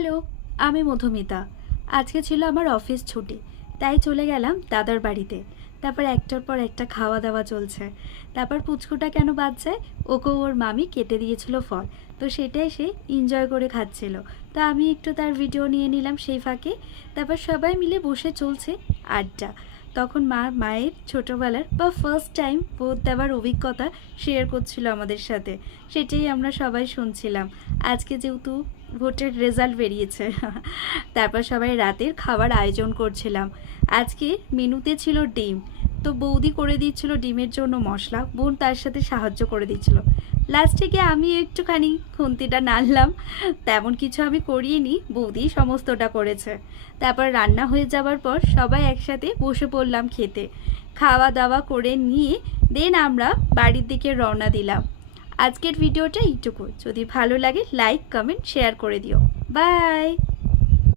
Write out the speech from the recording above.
Hello, আমি মধুমিতা। আজকে ছিল আমার অফিস ছুটি, তাই চলে গেলাম দাদার বাড়িতে। তারপর একটার পর একটা খাওয়া দাওয়া চলছে। তারপর পুচকুটা কেন বাজছে, ওকেও ওর মামি কেটে দিয়েছিল ফল, তো সেটাই সে এনজয় করে খাচ্ছিল। তো আমি একটু তার ভিডিও নিয়ে নিলাম সেই ফাঁকে। তারপর সবাই মিলে বসে চলছে আড্ডা। তখন মায়ের ছোটোবেলার বা ফার্স্ট টাইম ভোট দেওয়ার অভিজ্ঞতা শেয়ার করছিল আমাদের সাথে, সেটাই আমরা সবাই শুনছিলাম। আজকে যেহেতু ভোটের রেজাল্ট বেরিয়েছে তারপর সবাই রাতের খাবার আয়োজন করছিলাম। আজকে মেনুতে ছিল ডিম, তো বৌদি করে দিচ্ছিল ডিমের জন্য মশলা, বোন তার সাথে সাহায্য করে দিচ্ছিল। লাস্টে গিয়ে আমি একটুখানি খুন্তিটা নাড়লাম, তেমন কিছু আমি করিনি, বৌদি সমস্তটা করেছে। তারপর রান্না হয়ে যাওয়ার পর সবাই একসাথে বসে পড়লাম খেতে। খাওয়া দাওয়া করে নিয়ে দেন আমরা বাড়ির দিকে রওনা দিলাম। আজকের ভিডিওটা এইটুকু। যদি ভালো লাগে লাইক কমেন্ট শেয়ার করে দিও। বাই।